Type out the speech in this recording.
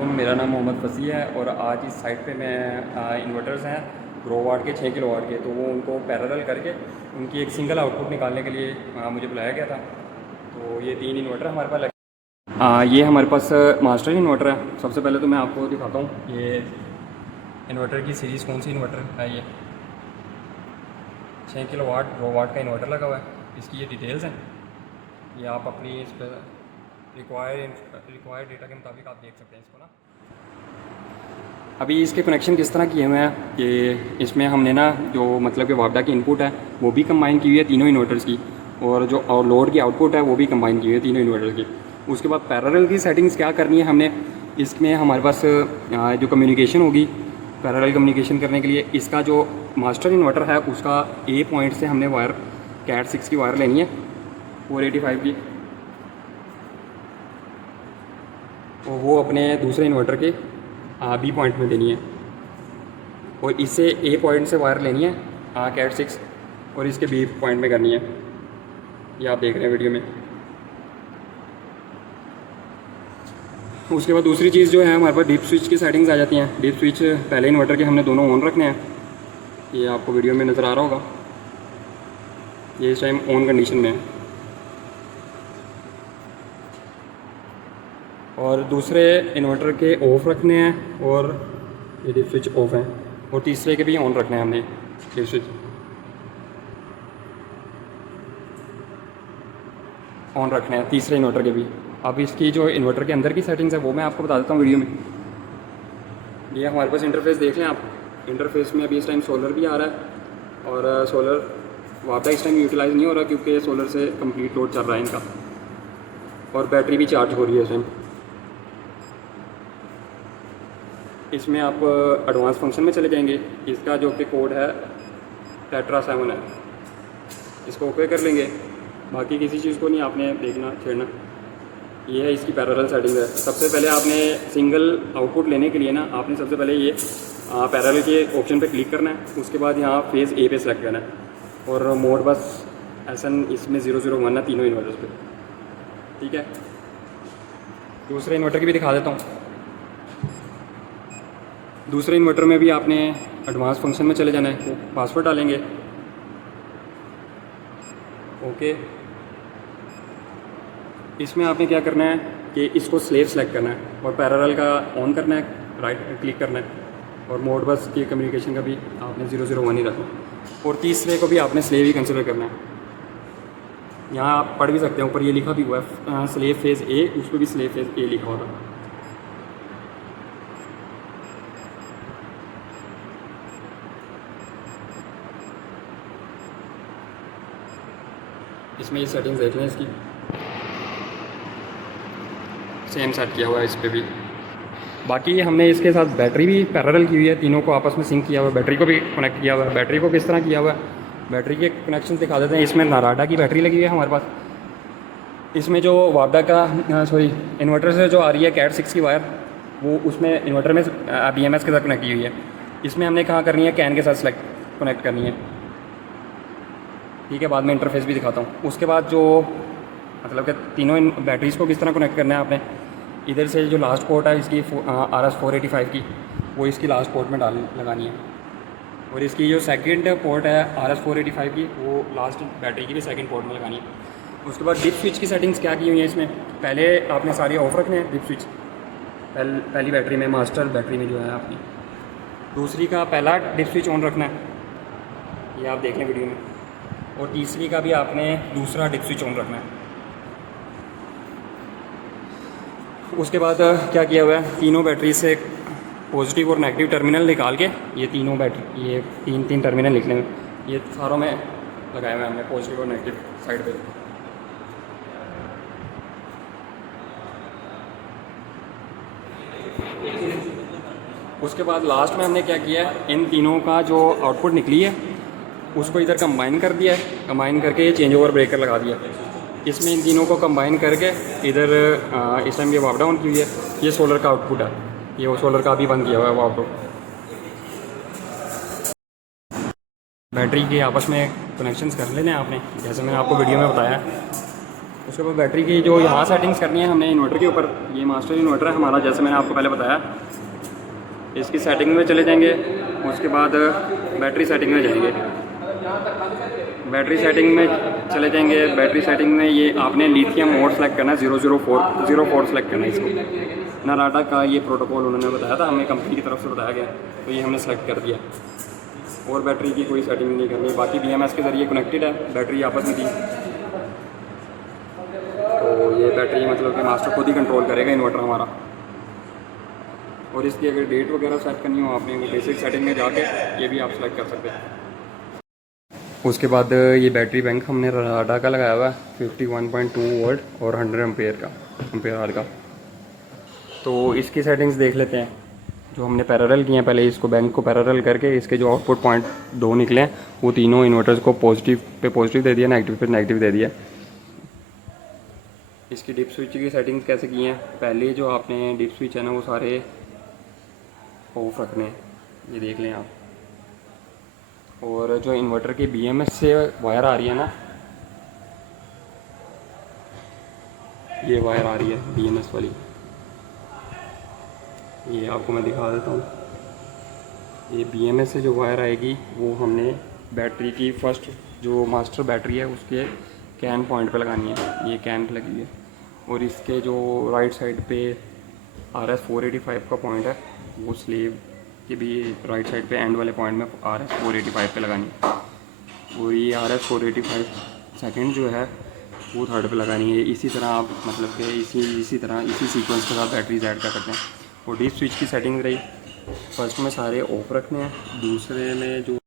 तो मेरा नाम मोहम्मद फसी है और आज इस साइट पे मैं इन्वर्टर्स हैं ग्रो वाट के 6 किलो वाट के, तो वो उनको पैरेलल करके उनकी एक सिंगल आउटपुट निकालने के लिए मुझे बुलाया गया था। तो ये 3 इन्वर्टर हमारे पास लगे। ये हमारे पास मास्टर इन्वर्टर है। सबसे पहले तो मैं आपको दिखाता हूँ ये इन्वर्टर की सीरीज़ कौन सी इन्वर्टर है। ये 6 किलो वाट ग्रो वाट का इन्वर्टर लगा हुआ है। इसकी ये डिटेल्स हैं, ये आप अपनी इस पर रिक्वायर्ड डेटा के मुताबिक आप देख सकते हैं इसको ना। अभी इसके कनेक्शन किस तरह किए हुए हैं कि इसमें हमने ना जो मतलब कि वापडा की इनपुट है वो भी कंबाइन की हुई है तीनों इन्वर्टर्स की, और जो और लोड की आउटपुट है वो भी कंबाइन की हुई है तीनों इन्वर्टर की। उसके बाद पैरेलल की सेटिंग्स क्या करनी है हमने, इसमें हमारे पास जो कम्युनिकेशन होगी पैरेलल कम्युनिकेशन करने के लिए, इसका जो मास्टर इन्वर्टर है उसका ए पॉइंट से हमने वायर कैट 6 की वायर लेनी है 485 की, और वो अपने दूसरे इन्वर्टर के बी पॉइंट में देनी है, और इससे ए पॉइंट से वायर लेनी है कैट 6 और इसके बी पॉइंट में करनी है। ये आप देख रहे हैं वीडियो में। उसके बाद दूसरी चीज़ जो है हमारे पास डीप स्विच की सेटिंग्स आ जाती हैं। डीप स्विच पहले इन्वर्टर के हमने दोनों ऑन रखने हैं, ये आपको वीडियो में नज़र आ रहा होगा, ये इस टाइम ऑन कंडीशन में है, और दूसरे इन्वर्टर के ऑफ़ रखने हैं और ये डिप स्विच ऑफ है, और तीसरे के भी ऑन रखने हैं हमने डिप स्विच ऑन रखने हैं तीसरे इन्वर्टर के भी। अब इसकी जो इन्वर्टर के अंदर की सेटिंग्स है वो मैं आपको बता देता हूँ वीडियो में। ये हमारे पास इंटरफेस देख लें आप। इंटरफेस में अभी इस टाइम सोलर भी आ रहा है, और सोलर वापस इस टाइम यूटिलाइज़ नहीं हो रहा क्योंकि सोलर से कंप्लीट लोड चल रहा है इनका, और बैटरी भी चार्ज हो रही है इस टाइम। इसमें आप एडवांस फंक्शन में चले जाएंगे, इसका जो कि कोड है टेट्रा 7 है, इसको ओके कर लेंगे। बाकी किसी चीज़ को नहीं आपने देखना छेड़ना। ये है इसकी पैरेलल सेटिंग है। सबसे पहले आपने सिंगल आउटपुट लेने के लिए ना आपने सबसे पहले ये पैरेलल के ऑप्शन पे क्लिक करना है। उसके बाद यहाँ फेज़ ए पे सेलेक्ट करना है, और मोड बस SN इसमें 001 है तीनों इन्वर्टर्स पे, ठीक है। दूसरे इन्वर्टर की भी दिखा देता हूँ। दूसरे इन्वर्टर में भी आपने एडवांस फंक्शन में चले जाना है, पासवर्ड डालेंगे, ओके। इसमें आपने क्या करना है कि इसको स्लेव सेलेक्ट करना है और पैरेलल का ऑन करना है, राइट क्लिक करना है, और मोड बस की कम्युनिकेशन का भी आपने 001 ही रखना है, और तीसरे को भी आपने स्लेव ही कंसिडर करना है। यहाँ आप पढ़ भी सकते हैं, ऊपर ये लिखा भी हुआ है स्लेव फेज़ ए, उस पर भी स्लेव फेज़ ए लिखा होगा। इसमें ये सेटिंग्स देख लें, इसकी सेम सेट किया हुआ है इस पर भी। बाकी हमने इसके साथ बैटरी भी पैरेलल की हुई है, तीनों को आपस में सिंक किया हुआ है, बैटरी को भी कनेक्ट किया हुआ है। बैटरी को किस तरह किया हुआ है, बैटरी के कनेक्शन दिखा देते हैं। इसमें नाराडा की बैटरी लगी हुई है हमारे पास। इसमें जो वापडा का इन्वर्टर से जो आ रही है कैट 6 की वायर, वो उसमें इन्वर्टर में BMS के साथ कनेक्ट की हुई है। इसमें हमने कहाँ करनी है, कैन के साथ सेलेक्ट कनेक्ट करनी है, ठीक है। बाद में इंटरफेस भी दिखाता हूँ। उसके बाद जो मतलब कि तीनों इन बैटरीज़ को किस तरह कनेक्ट करना है आपने, इधर से जो लास्ट पोर्ट है इसकी RS 485 की, वो इसकी लास्ट पोर्ट में लगानी है, और इसकी जो सेकंड पोर्ट है RS 485 की, वो लास्ट बैटरी की भी सेकंड पोर्ट में लगानी है। उसके बाद डिप स्विच की सेटिंग्स क्या की हुई है इसमें, पहले आपने सारी ऑफ रखने हैं डिप स्विच पहली बैटरी में, मास्टर बैटरी में जो है आपकी। दूसरी का पहला डिप स्विच ऑन रखना है, ये आप देख लें वीडियो में, और तीसरी का भी आपने दूसरा डिप स्विच ऑन रखना है। उसके बाद क्या किया हुआ है, तीनों बैटरी से पॉजिटिव और नेगेटिव टर्मिनल निकाल के, ये तीनों बैटरी ये तीन टर्मिनल निकले हुए, ये सारों में लगाए हुए हैं हमने पॉजिटिव और नेगेटिव साइड पे। उसके बाद लास्ट में हमने क्या किया है, इन तीनों का जो आउटपुट निकली है उसको इधर कंबाइन कर दिया है, कंबाइन करके ये चेंज ओवर ब्रेकर लगा दिया। इसमें इन तीनों को कंबाइन करके इधर इस टाइम ये वापडा ऑन की हुई है, ये सोलर का आउटपुट है, ये वो सोलर का भी बंद किया हुआ है वो आउटपुट। बैटरी के आपस में कनेक्शंस कर लेने हैं आपने, जैसे मैंने आपको वीडियो में बताया। उसके बाद बैटरी की जो यहाँ सेटिंग्स करनी है हमने इन्वर्टर के ऊपर, ये मास्टर इन्वर्टर है हमारा, जैसे मैंने आपको पहले बताया। इसकी सेटिंग में चले जाएंगे, उसके बाद बैटरी सेटिंग में जाएंगे। बैटरी सेटिंग में चले जाएंगे, बैटरी सेटिंग में ये आपने लिथियम मोड सेलेक्ट करना है, 004 सेलेक्ट करना है इसको। नाराटा का ये प्रोटोकॉल उन्होंने बताया था, हमें कंपनी की तरफ से बताया गया, तो ये हमने सेलेक्ट कर दिया। और बैटरी की कोई सेटिंग नहीं करनी, बाकी BMS के ज़रिए कनेक्टेड है, बैटरी आपस में थी। तो ये बैटरी मतलब कि मास्टर खुद ही कंट्रोल करेगा इन्वर्टर हमारा। और इसकी अगर डेट वगैरह सेट करनी हो आपने, वो बेसिक सेटिंग में जाके ये भी आप सेलेक्ट कर सकते हैं। उसके बाद ये बैटरी बैंक हमने राडा का लगाया हुआ है, 51.2 वोल्ट और 100 एम्पेयर आवर का। तो इसकी सेटिंग्स देख लेते हैं जो हमने पैरेलल किए हैं। पहले इसको बैंक को पैरेलल करके इसके जो आउटपुट पॉइंट 2 निकले हैं वो तीनों इन्वर्टर्स को पॉजिटिव पे पॉजिटिव दे दिया, नेगेटिव पे नेगेटिव दे दिया। इसकी डिप स्विच की सेटिंग्स कैसे की हैं, पहले जो आपने डिप स्विच है ना वो सारे ऑफ रखने हैं, ये देख लें आप। और जो इन्वर्टर के BMS से वायर आ रही है ना, ये वायर आ रही है BMS वाली, ये आपको मैं दिखा देता हूँ। ये BMS से जो वायर आएगी वो हमने बैटरी की फर्स्ट जो मास्टर बैटरी है उसके कैन पॉइंट पे लगानी है, ये कैन पे लगी है। और इसके जो राइट साइड पे RS 485 का पॉइंट है वो स्लेव के भी राइट साइड पे एंड वाले पॉइंट में RS 485 पे लगानी है। और ये RS 485 सेकंड जो है वो थर्ड पे लगानी है। इसी तरह आप मतलब कि इसी तरह इसी सीक्वेंस के साथ बैटरीज ऐड कर सकते हैं। और डीप स्विच की सेटिंग रही, फर्स्ट में सारे ऑफ रखने हैं, दूसरे में जो